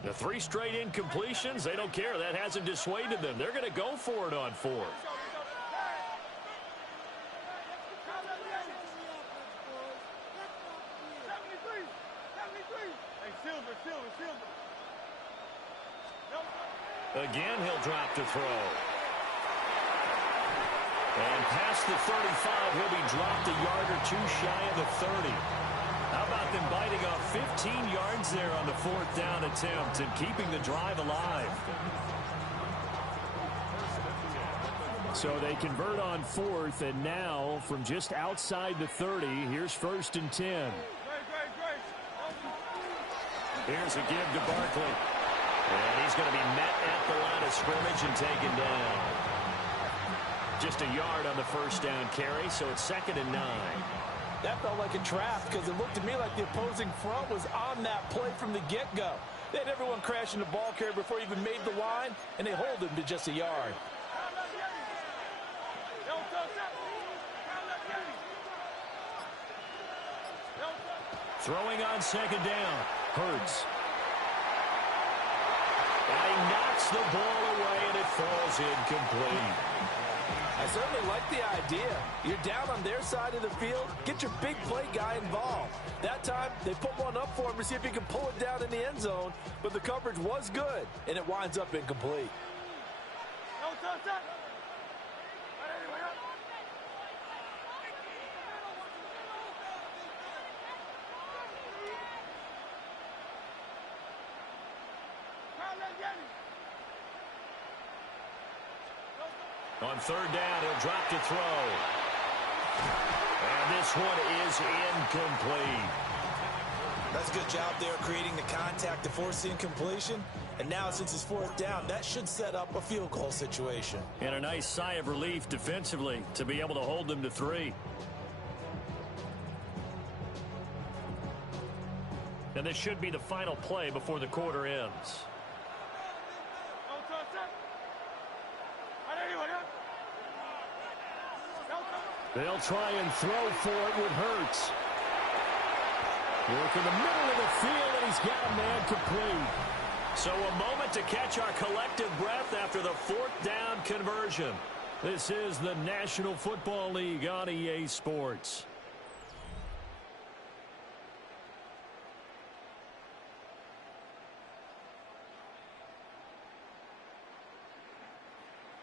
The 3 straight incompletions, they don't care. That hasn't dissuaded them. They're going to go for it on 4th. Again, he'll drop to throw. And past the 35, he'll be dropped a yard or 2 shy of the 30. How about them biting off 15 yards there on the 4th down attempt and keeping the drive alive? So they convert on 4th, and now from just outside the 30, here's 1st and 10. Here's a give to Barkley. And he's going to be met at the line of scrimmage and taken down. Just a yard on the 1st down carry, so it's 2nd and 9. That felt like a trap because it looked to me like the opposing front was on that play from the get-go. They had everyone crashing the ball carrier before he even made the line, and they hold him to just a yard. Throwing on 2nd down, Hurts. And he knocks the ball away, and it falls incomplete. I certainly like the idea. You're down on their side of the field. Get your big play guy involved. That time, they put one up for him to see if he can pull it down in the end zone. But the coverage was good, and it winds up incomplete. On 3rd down, he'll drop to throw. And this one is incomplete. That's a good job there creating the contact to force the incompletion. And now since it's 4th down, that should set up a field goal situation. And a nice sigh of relief defensively to be able to hold them to 3. And this should be the final play before the quarter ends. They'll try and throw for it with Hurts. Work in the middle of the field, and he's got a man complete. So a moment to catch our collective breath after the 4th down conversion. This is the National Football League on EA Sports.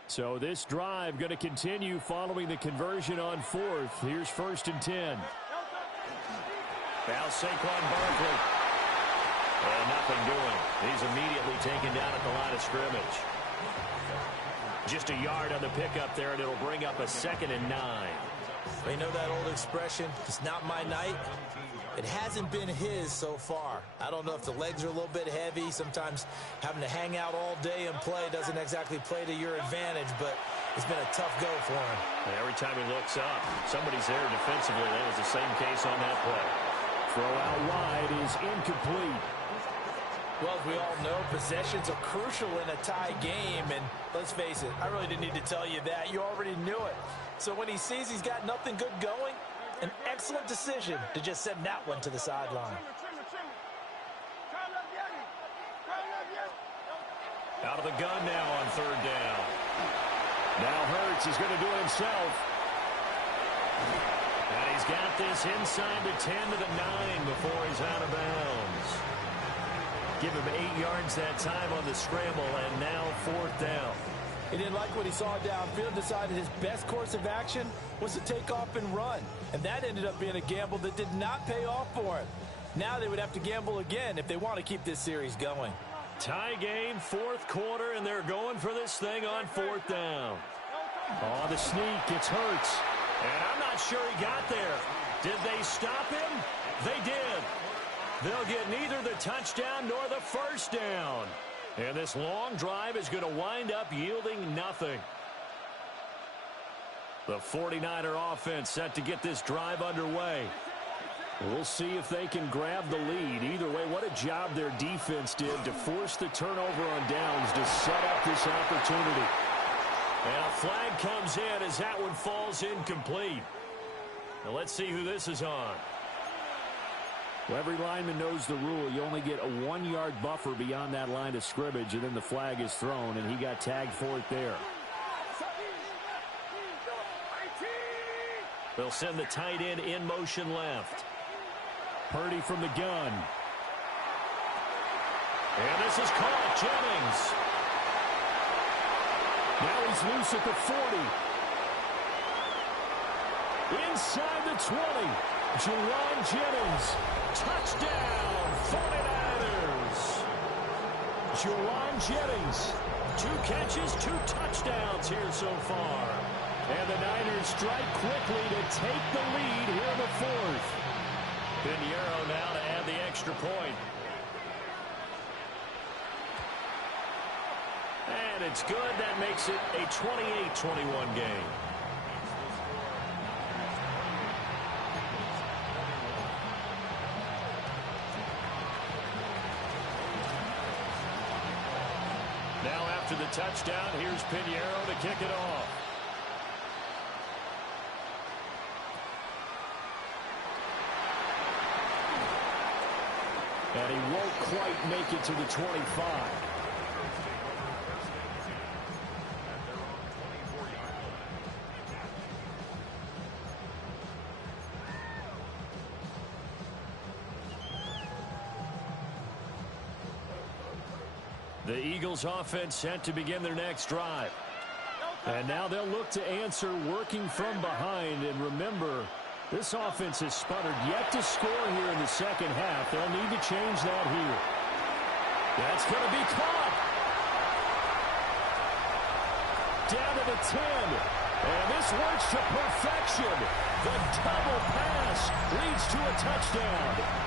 So this drive going to continue following the conversion on 4th. Here's 1st and 10. Now Saquon Barkley. And nothing doing. He's immediately taken down at the line of scrimmage. Just a yard on the pickup there, and it'll bring up a 2nd and 9. You know that old expression, it's not my night? It hasn't been his so far. I don't know if the legs are a little bit heavy. Sometimes having to hang out all day and play doesn't exactly play to your advantage, but it's been a tough go for him. And every time he looks up, somebody's there defensively. That was the same case on that play. Throw out wide is incomplete. Well, as we all know, possessions are crucial in a tie game, and let's face it, I really didn't need to tell you that. You already knew it. So when he sees he's got nothing good going, an excellent decision to just send that one to the sideline. Out of the gun now on 3rd down. Now Hurts is going to do it himself. And he's got this inside the 10 to the 9 before he's out of bounds. Give him 8 yards that time on the scramble, and now 4th down. He didn't like what he saw downfield, decided his best course of action was to take off and run. And that ended up being a gamble that did not pay off for him. Now they would have to gamble again if they want to keep this series going. Tie game, fourth quarter, and they're going for this thing on fourth down. Oh, the sneak, it's Hurts. And I'm not sure he got there. Did they stop him? They did. They'll get neither the touchdown nor the first down. And this long drive is going to wind up yielding nothing. The 49er offense set to get this drive underway. We'll see if they can grab the lead. Either way, what a job their defense did to force the turnover on downs to set up this opportunity. And a flag comes in as that one falls incomplete. Now let's see who this is on. Well, every lineman knows the rule. You only get a 1-yard buffer beyond that line of scrimmage, and then the flag is thrown, and he got tagged for it there. They'll send the tight end in motion left. Purdy from the gun. And this is caught. Jennings. Now he's loose at the 40. Inside the 20. Juwan Jennings. Touchdown, 49ers. Juwan Jennings. 2 catches, 2 touchdowns here so far. And the Niners strike quickly to take the lead here in the fourth. Pinheiro now to add the extra point. And it's good. That makes it a 28-21 game. Now after the touchdown, here's Pinheiro to kick it off. And he won't quite make it to the 25. The Eagles offense set to begin their next drive. And now they'll look to answer working from behind. And remember, this offense has sputtered yet to score here in the second half. They'll need to change that here. That's going to be caught. Down to the 10. And this works to perfection. The double pass leads to a touchdown.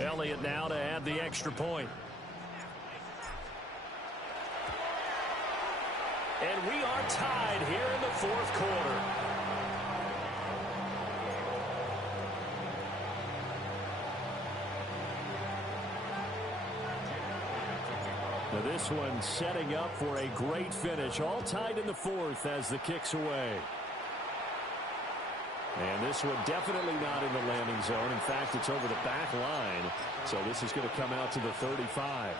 Elliott now to add the extra point. And we are tied here in the fourth quarter. Now this one setting up for a great finish. All tied in the fourth as the kick's away. And this one definitely not in the landing zone. In fact, it's over the back line. So this is going to come out to the 35.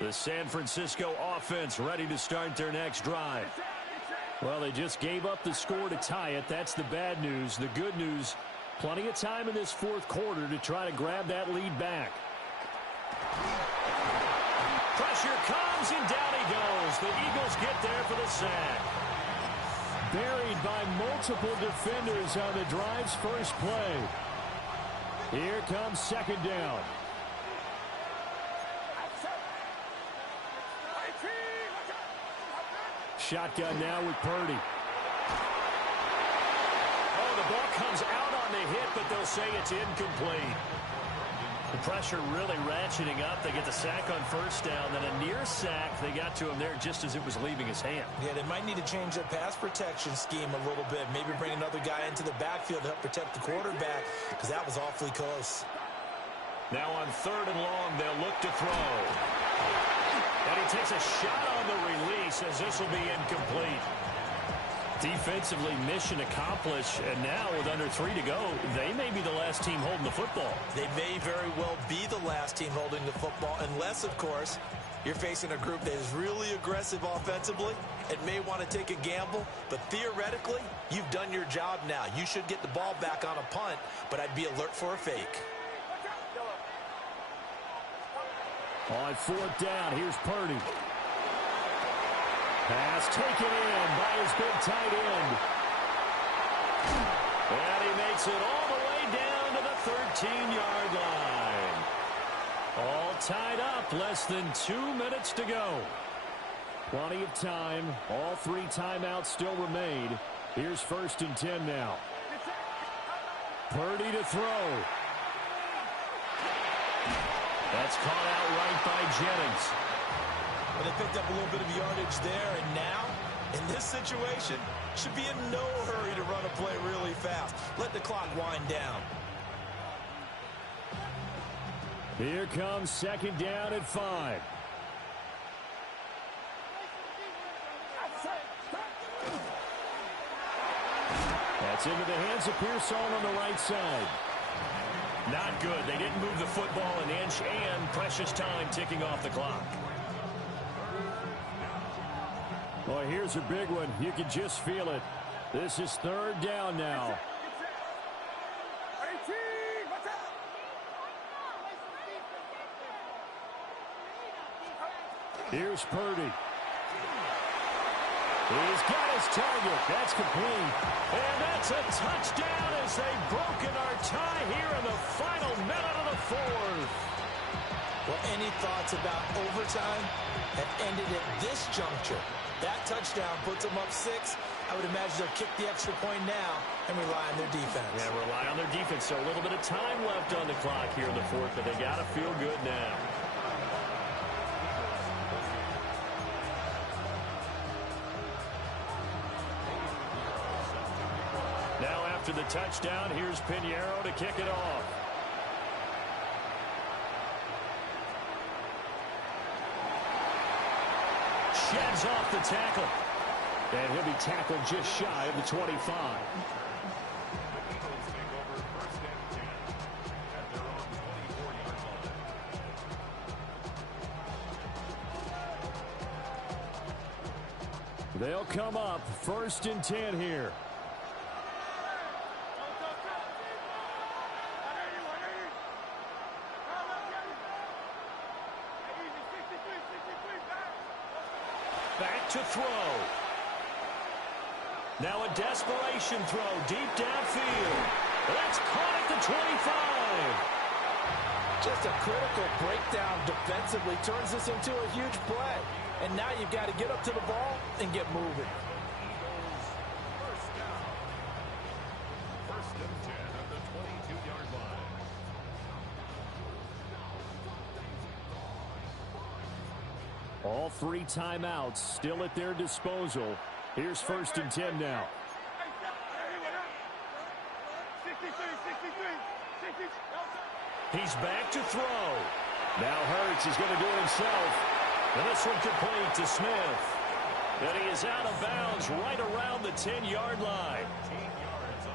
The San Francisco offense ready to start their next drive. Well, they just gave up the score to tie it. That's the bad news. The good news, plenty of time in this fourth quarter to try to grab that lead back. Pressure comes, and down he goes. The Eagles get there for the sack. Buried by multiple defenders on the drive's first play. Here comes second down. Shotgun now with Purdy. Oh, the ball comes out on the hit, but they'll say it's incomplete. The pressure really ratcheting up. They get the sack on first down. Then a near sack. They got to him there just as it was leaving his hand. Yeah, they might need to change their pass protection scheme a little bit. Maybe bring another guy into the backfield to help protect the quarterback, because that was awfully close. Now on third and long, they'll look to throw. And he takes a shot on the release as this will be incomplete. Defensively, mission accomplished, and now with under 3 to go, they may be the last team holding the football. They may very well be the last team holding the football, unless, of course, You're facing a group that is really aggressive offensively and may want to take a gamble, but theoretically, you've done your job now. You should get the ball back on a punt, but I'd be alert for a fake. On fourth down, here's Purdy. Pass taken in by his big tight end. And he makes it all the way down to the 13-yard line. All tied up, less than 2 minutes to go. Plenty of time. All 3 timeouts still remain. Here's 1st and 10 now. Purdy to throw. That's caught out right by Jennings. Well, they picked up a little bit of yardage there, and now, in this situation, should be in no hurry to run a play really fast. Let the clock wind down. Here comes 2nd down at 5. That's into the hands of Pearson on the right side. Not good. They didn't move the football an inch, and precious time ticking off the clock. Boy, here's a big one. You can just feel it. This is 3rd down now. Here's Purdy. He's got his target. That's complete. And that's a touchdown as they've broken our tie here in the final minute of the 4th. Well, any thoughts about overtime have ended at this juncture. That touchdown puts them up 6. I would imagine they'll kick the extra point now and rely on their defense. Yeah, rely on their defense. So a little bit of time left on the clock here in the 4th, but they got to feel good now. Now after the touchdown, here's Pinheiro to kick it off. Sheds off the tackle. And he'll be tackled just shy of the 25. They'll come up 1st and 10 here. Back to throw. Now a desperation throw deep downfield. That's caught at the 25. Just a critical breakdown defensively turns this into a huge play. And now you've got to get up to the ball and get moving. First and 10 at the 22-yard line. All 3 timeouts still at their disposal. Here's 1st and 10 now. He's back to throw. Now Hurts is going to do it himself. And this one complete to Smith. And he is out of bounds right around the 10-yard line.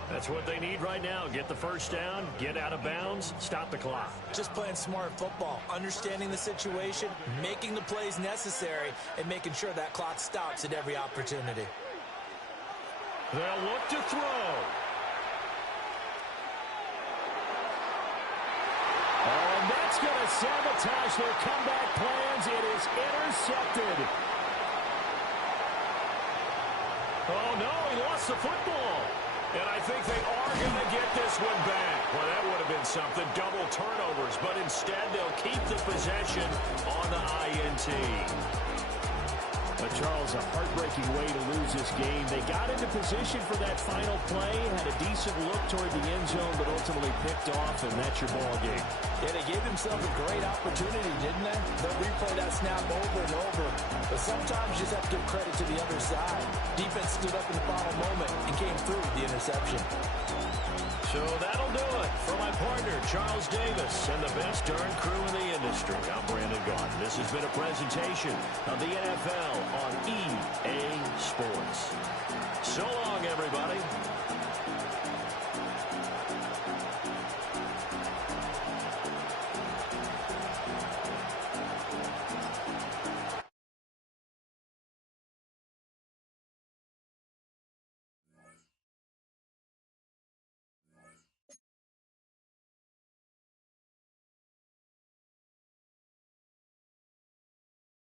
That's what they need right now. Get the first down, get out of bounds, stop the clock. Just playing smart football, understanding the situation, making the plays necessary, and making sure that clock stops at every opportunity. They'll look to throw. And that's going to sabotage their comeback plans. It is intercepted. Oh, no, he lost the football. And I think they are going to get this one back. Well, that would have been something, double turnovers. But instead, they'll keep the possession on the INT. But Charles, a heartbreaking way to lose this game. They got into position for that final play, had a decent look toward the end zone, but ultimately picked off, and that's your ball game. Yeah, they gave themselves a great opportunity, didn't they? They'll replay that snap over and over. But sometimes you just have to give credit to the other side. Defense stood up in the final moment and came through with the interception. So that'll do it for my partner, Charles Davis, and the best darn crew in the industry. I'm Brandon Gaudin. This has been a presentation of the NFL on